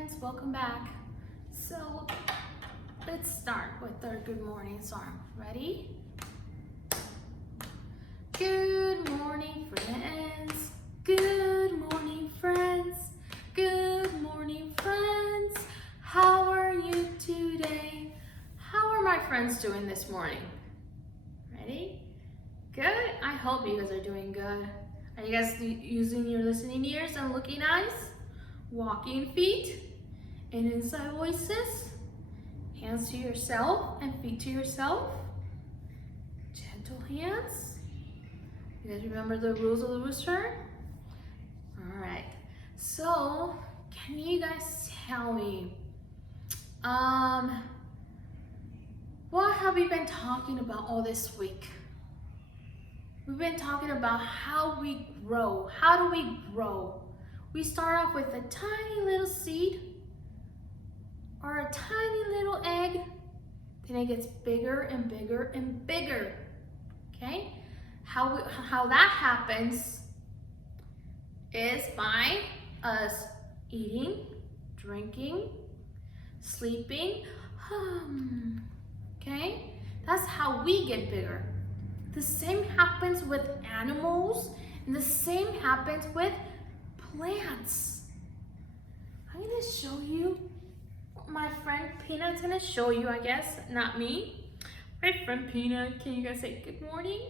friends, welcome back. So let's start with our good morning song. Ready? Good morning, friends. Good morning, friends. Good morning, friends. How are you today? How are my friends doing this morning? Ready? Good. I hope you guys are doing good. Are you guys using your listening ears and looking eyes? Walking feet and inside voices? Hands to yourself and feet to yourself. Gentle hands. You guys remember the rules of the rooster? All right. So, can you guys tell me, what have we been talking about all this week? We've been talking about how we grow. How do we grow? We start off with a tiny little seed or a tiny little egg. Then it gets bigger and bigger and bigger. Okay? How that happens is by us eating, drinking, sleeping. Okay? That's how we get bigger. The same happens with animals, and the same happens with plants. I'm gonna show you, my friend Peanut's gonna show you, I guess, not me. My friend Peanut, can you guys say good morning?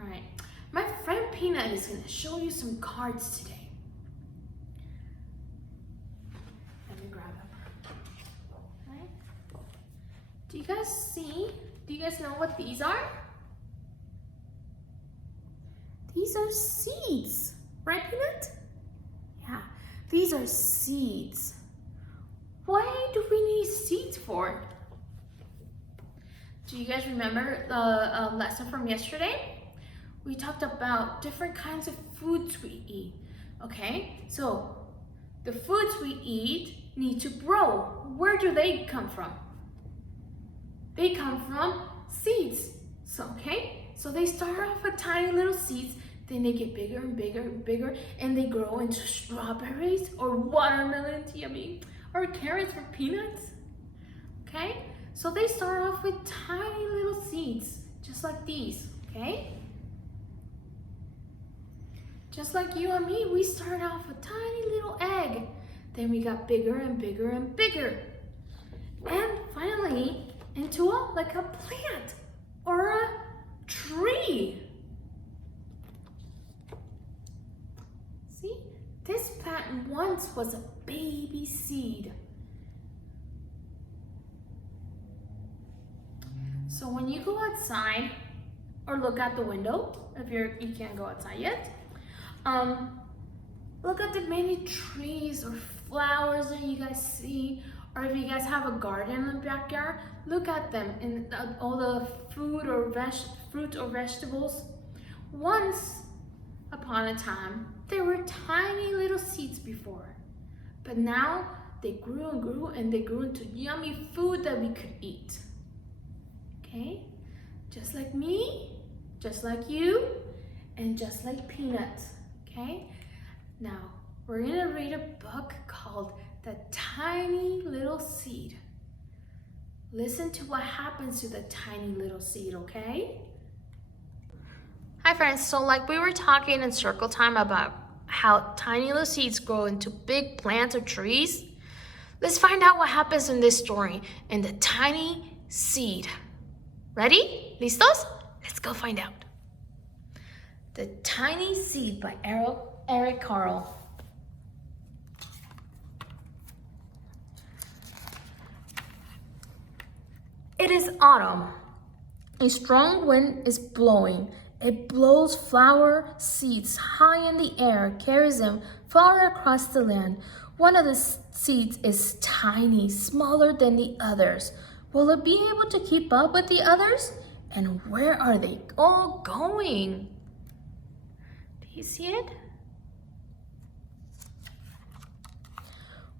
All right, my friend Peanut is gonna show you some cards today. Let me grab them. Okay. Do you guys see? Do you guys know what these are? These are seeds. Right, Peanut? Yeah, these are seeds. Why do we need seeds for? Do you guys remember the lesson from yesterday? We talked about different kinds of foods we eat, okay? So, the foods we eat need to grow. Where do they come from? They come from seeds, so they start off with tiny little seeds. Then they get bigger and bigger and bigger, and they grow into strawberries or watermelons, yummy, or carrots for peanuts. Okay? So they start off with tiny little seeds, just like these, okay? Just like you and me, we start off with tiny little egg. Then we got bigger and bigger and bigger. And finally, into like a plant or a tree. See, this plant once was a baby seed. So when you go outside or look out the window, if you can't go outside yet, look at the many trees or flowers that you guys see, or if you guys have a garden in the backyard, look at them and all the fruit or vegetables. Once upon a time, there were tiny little seeds before, but now they grew and grew and they grew into yummy food that we could eat. Okay? Just like me, just like you, and just like Peanut. Okay? Now, we're gonna read a book called The Tiny Little Seed. Listen to what happens to the tiny little seed, okay? Hi friends, so like we were talking in circle time about how tiny little seeds grow into big plants or trees, let's find out what happens in this story in The Tiny Seed. Ready? Listos? Let's go find out. The Tiny Seed by Eric Carle. It is autumn. A strong wind is blowing. It blows flower seeds high in the air, carries them far across the land. One of the seeds is tiny, smaller than the others. Will it be able to keep up with the others? And where are they all going? Do you see it?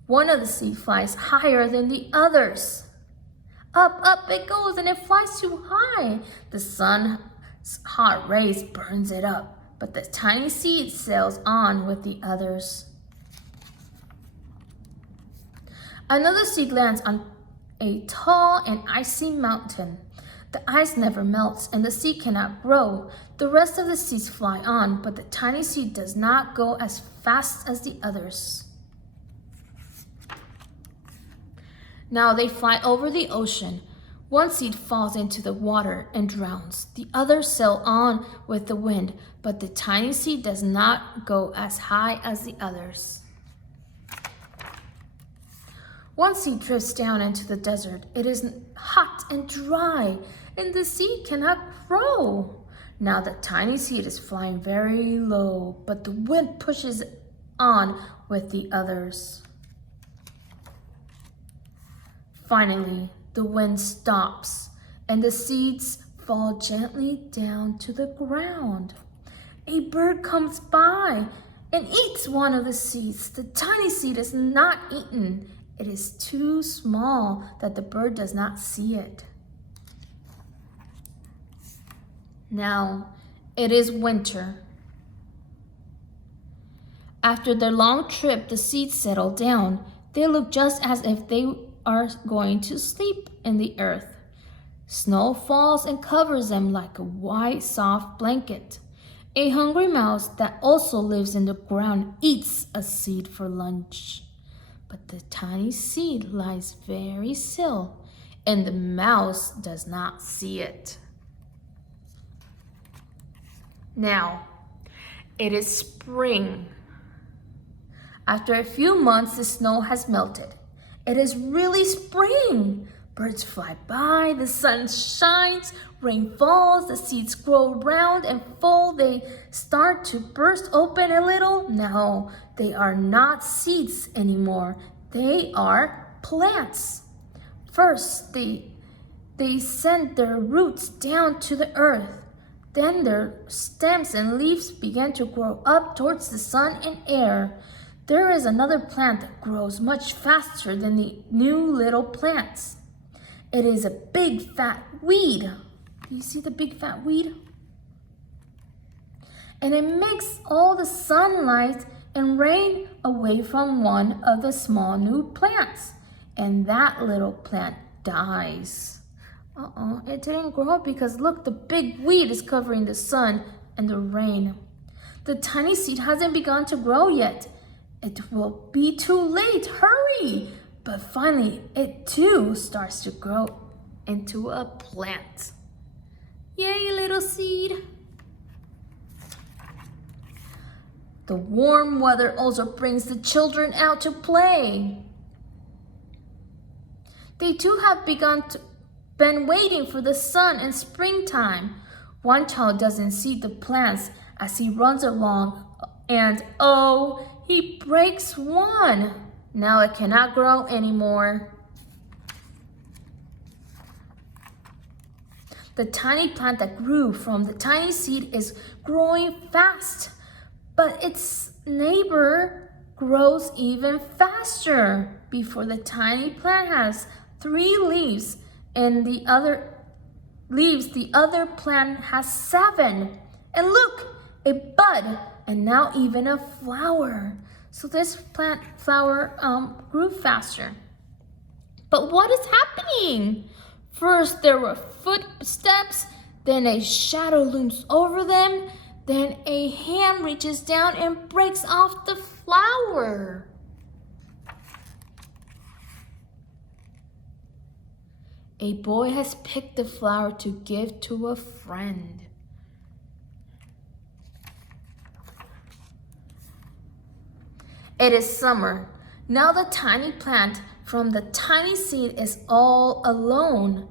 One of the seeds flies higher than the others. Up, up it goes, and it flies too high. The sun's hot rays burns it up, but the tiny seed sails on with the others. Another seed lands on a tall and icy mountain. The ice never melts and the seed cannot grow. The rest of the seeds fly on, but the tiny seed does not go as fast as the others. Now they fly over the ocean. One seed falls into the water and drowns. The others sail on with the wind, but the tiny seed does not go as high as the others. One seed drifts down into the desert. It is hot and dry, and the seed cannot grow. Now the tiny seed is flying very low, but the wind pushes it on with the others. Finally, the wind stops, and the seeds fall gently down to the ground. A bird comes by and eats one of the seeds. The tiny seed is not eaten. It is too small that the bird does not see it. Now, it is winter. After their long trip, the seeds settle down. They look just as if they are going to sleep in the earth. Snow falls and covers them like a white, soft blanket. A hungry mouse that also lives in the ground eats a seed for lunch. But the tiny seed lies very still, and the mouse does not see it. Now, it is spring. After a few months, the snow has melted. It is really spring. Birds fly by, the sun shines, rain falls, the seeds grow round and full. They start to burst open a little. Now, they are not seeds anymore. They are plants. First, they send their roots down to the earth. Then their stems and leaves begin to grow up towards the sun and air. There is another plant that grows much faster than the new little plants. It is a big fat weed. Do you see the big fat weed? And it makes all the sunlight and rain away from one of the small new plants. And that little plant dies. It didn't grow because look, the big weed is covering the sun and the rain. The tiny seed hasn't begun to grow yet. It will be too late, hurry! But finally, it too starts to grow into a plant. Yay, little seed! The warm weather also brings the children out to play. They too have been waiting for the sun and springtime. One child doesn't see the plants as he runs along, and oh, he breaks one. Now it cannot grow anymore. The tiny plant that grew from the tiny seed is growing fast, but its neighbor grows even faster. Before the tiny plant has 3 leaves, and the other plant has 7. And look, a bud, and now even a flower. So this flower grew faster. But what is happening? First there were footsteps, then a shadow looms over them, then a hand reaches down and breaks off the flower. A boy has picked the flower to give to a friend. It is summer. Now the tiny plant from the tiny seed is all alone.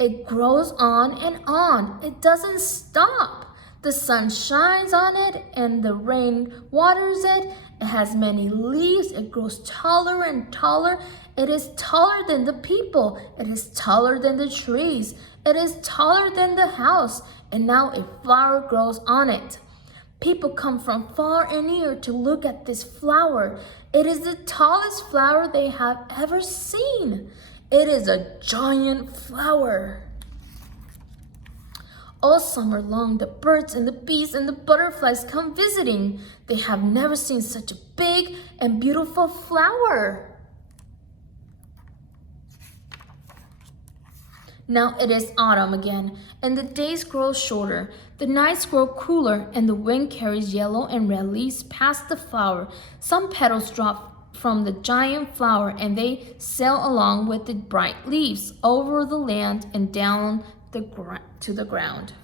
It grows on and on. It doesn't stop. The sun shines on it and the rain waters it. It has many leaves. It grows taller and taller. It is taller than the people. It is taller than the trees. It is taller than the house. And now a flower grows on it. People come from far and near to look at this flower. It is the tallest flower they have ever seen. It is a giant flower. All summer long, the birds and the bees and the butterflies come visiting. They have never seen such a big and beautiful flower. Now it is autumn again, and the days grow shorter. The nights grow cooler, and the wind carries yellow and red leaves past the flower. Some petals drop from the giant flower, and they sail along with the bright leaves over the land and down to the ground.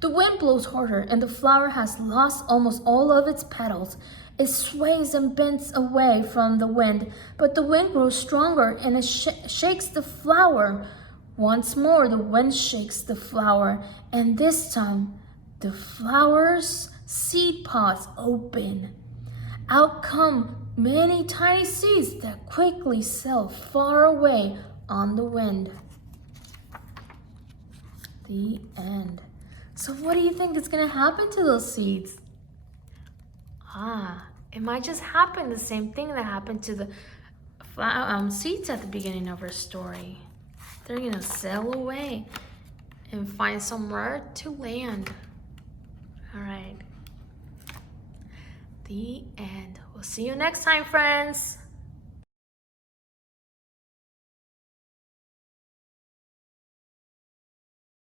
The wind blows harder, and the flower has lost almost all of its petals. It sways and bends away from the wind, but the wind grows stronger and it shakes the flower. Once more, the wind shakes the flower, and this time, the flower's seed pods open. Out come many tiny seeds that quickly sail far away on the wind. The end. So what do you think is going to happen to those seeds? It might just happen the same thing that happened to the seeds at the beginning of our story. They're going to sail away and find somewhere to land. All right. The end. We'll see you next time, friends.